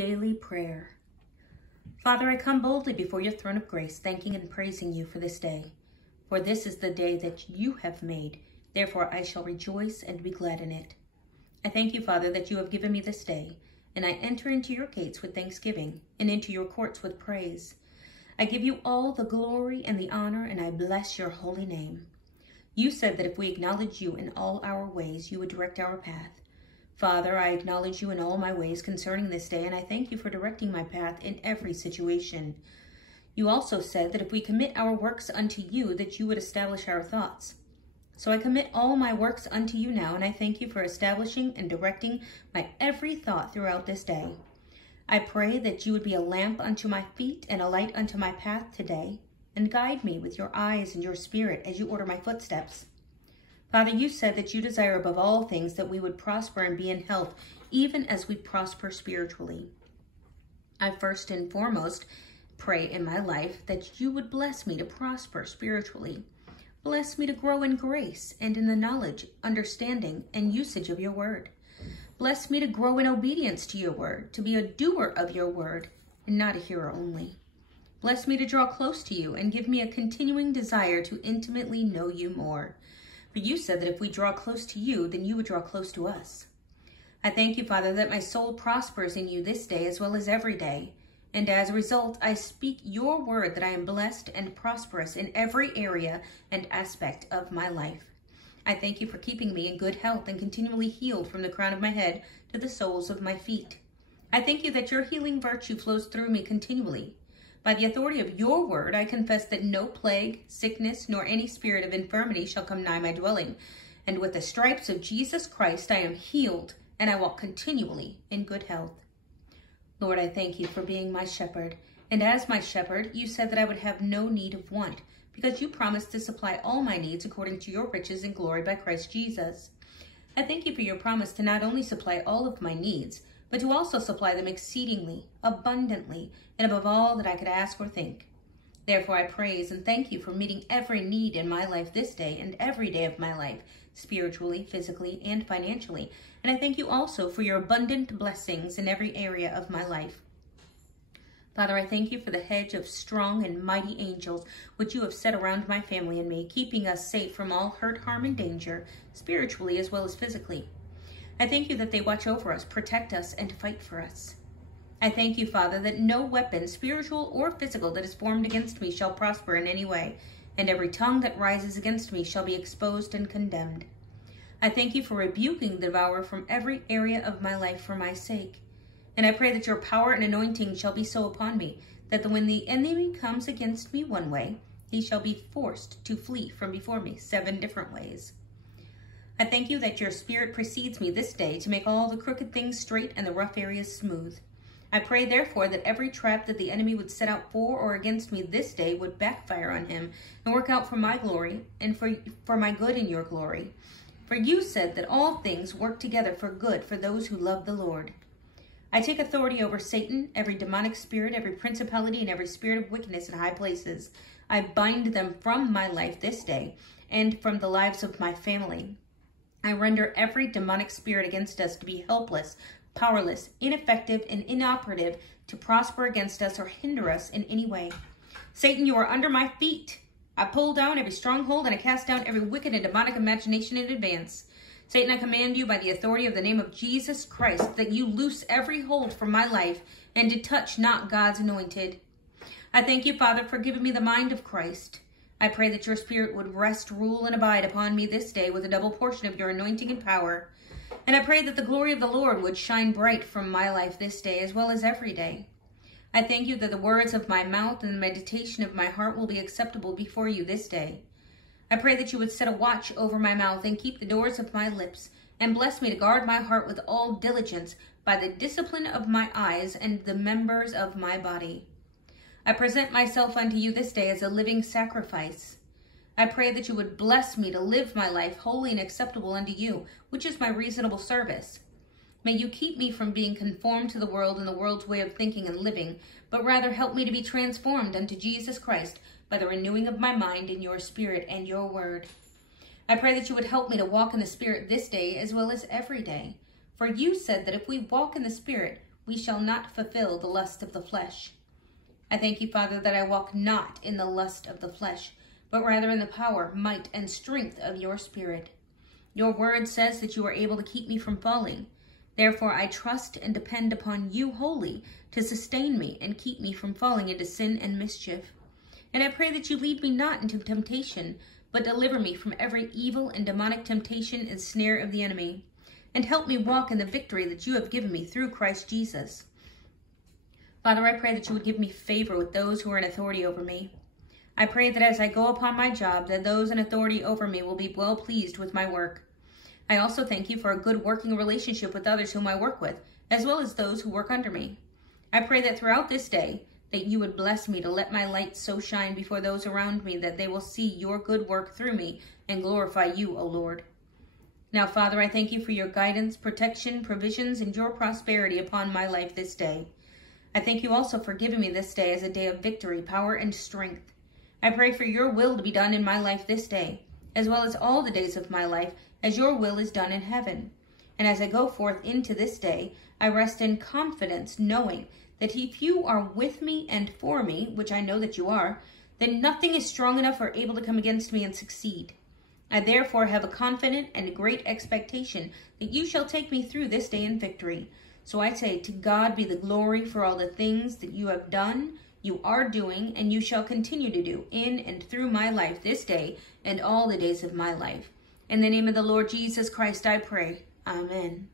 Daily Prayer. Father, I come boldly before your throne of grace, thanking and praising you for this day. For this is the day that you have made, therefore I shall rejoice and be glad in it. I thank you, Father, that you have given me this day, and I enter into your gates with thanksgiving, and into your courts with praise. I give you all the glory and the honor, and I bless your holy name. You said that if we acknowledge you in all our ways, you would direct our path. Father, I acknowledge you in all my ways concerning this day, and I thank you for directing my path in every situation. You also said that if we commit our works unto you, that you would establish our thoughts. So I commit all my works unto you now, and I thank you for establishing and directing my every thought throughout this day. I pray that you would be a lamp unto my feet and a light unto my path today, and guide me with your eyes and your spirit as you order my footsteps. Father, you said that you desire above all things that we would prosper and be in health, even as we prosper spiritually. I first and foremost pray in my life that you would bless me to prosper spiritually. Bless me to grow in grace and in the knowledge, understanding, and usage of your word. Bless me to grow in obedience to your word, to be a doer of your word, and not a hearer only. Bless me to draw close to you and give me a continuing desire to intimately know you more. For you said that if we draw close to you, then you would draw close to us. I thank you, Father, that my soul prospers in you this day as well as every day. And as a result, I speak your word that I am blessed and prosperous in every area and aspect of my life. I thank you for keeping me in good health and continually healed from the crown of my head to the soles of my feet. I thank you that your healing virtue flows through me continually. By the authority of your word, I confess that no plague, sickness, nor any spirit of infirmity shall come nigh my dwelling. And with the stripes of Jesus Christ, I am healed, and I walk continually in good health. Lord, I thank you for being my shepherd. And as my shepherd, you said that I would have no need of want, because you promised to supply all my needs according to your riches and glory by Christ Jesus. I thank you for your promise to not only supply all of my needs, but to also supply them exceedingly, abundantly, and above all that I could ask or think. Therefore I praise and thank you for meeting every need in my life this day and every day of my life, spiritually, physically, and financially. And I thank you also for your abundant blessings in every area of my life. Father, I thank you for the hedge of strong and mighty angels which you have set around my family and me, keeping us safe from all hurt, harm, and danger, spiritually as well as physically. I thank you that they watch over us, protect us, and fight for us. I thank you, Father, that no weapon, spiritual or physical, that is formed against me shall prosper in any way, and every tongue that rises against me shall be exposed and condemned. I thank you for rebuking the devourer from every area of my life for my sake. And I pray that your power and anointing shall be so upon me, that when the enemy comes against me one way, he shall be forced to flee from before me 7 different ways. I thank you that your spirit precedes me this day to make all the crooked things straight and the rough areas smooth. I pray, therefore, that every trap that the enemy would set out for or against me this day would backfire on him and work out for my glory and for my good in your glory. For you said that all things work together for good for those who love the Lord. I take authority over Satan, every demonic spirit, every principality, and every spirit of wickedness in high places. I bind them from my life this day and from the lives of my family. I render every demonic spirit against us to be helpless, powerless, ineffective, and inoperative to prosper against us or hinder us in any way. Satan, you are under my feet. I pull down every stronghold and I cast down every wicked and demonic imagination in advance. Satan, I command you by the authority of the name of Jesus Christ that you loose every hold from my life and to touch not God's anointed. I thank you, Father, for giving me the mind of Christ. I pray that your spirit would rest, rule, and abide upon me this day with a double portion of your anointing and power. And I pray that the glory of the Lord would shine bright from my life this day as well as every day. I thank you that the words of my mouth and the meditation of my heart will be acceptable before you this day. I pray that you would set a watch over my mouth and keep the doors of my lips, and bless me to guard my heart with all diligence by the discipline of my eyes and the members of my body. I present myself unto you this day as a living sacrifice. I pray that you would bless me to live my life holy and acceptable unto you, which is my reasonable service. May you keep me from being conformed to the world and the world's way of thinking and living, but rather help me to be transformed unto Jesus Christ by the renewing of my mind in your spirit and your word. I pray that you would help me to walk in the Spirit this day as well as every day. For you said that if we walk in the Spirit, we shall not fulfill the lust of the flesh. I thank you, Father, that I walk not in the lust of the flesh, but rather in the power, might, and strength of your Spirit. Your word says that you are able to keep me from falling. Therefore, I trust and depend upon you wholly to sustain me and keep me from falling into sin and mischief. And I pray that you lead me not into temptation, but deliver me from every evil and demonic temptation and snare of the enemy, and help me walk in the victory that you have given me through Christ Jesus. Father, I pray that you would give me favor with those who are in authority over me. I pray that as I go upon my job, that those in authority over me will be well pleased with my work. I also thank you for a good working relationship with others whom I work with, as well as those who work under me. I pray that throughout this day, that you would bless me to let my light so shine before those around me that they will see your good work through me and glorify you, O Lord. Now, Father, I thank you for your guidance, protection, provisions, and your prosperity upon my life this day. I thank you also for giving me this day as a day of victory, power, and strength. I pray for your will to be done in my life this day, as well as all the days of my life, as your will is done in heaven. And as I go forth into this day, I rest in confidence, knowing that if you are with me and for me, which I know that you are, then nothing is strong enough or able to come against me and succeed. I therefore have a confident and great expectation that you shall take me through this day in victory. So I say, to God be the glory for all the things that you have done, you are doing, and you shall continue to do in and through my life this day and all the days of my life. In the name of the Lord Jesus Christ, I pray. Amen.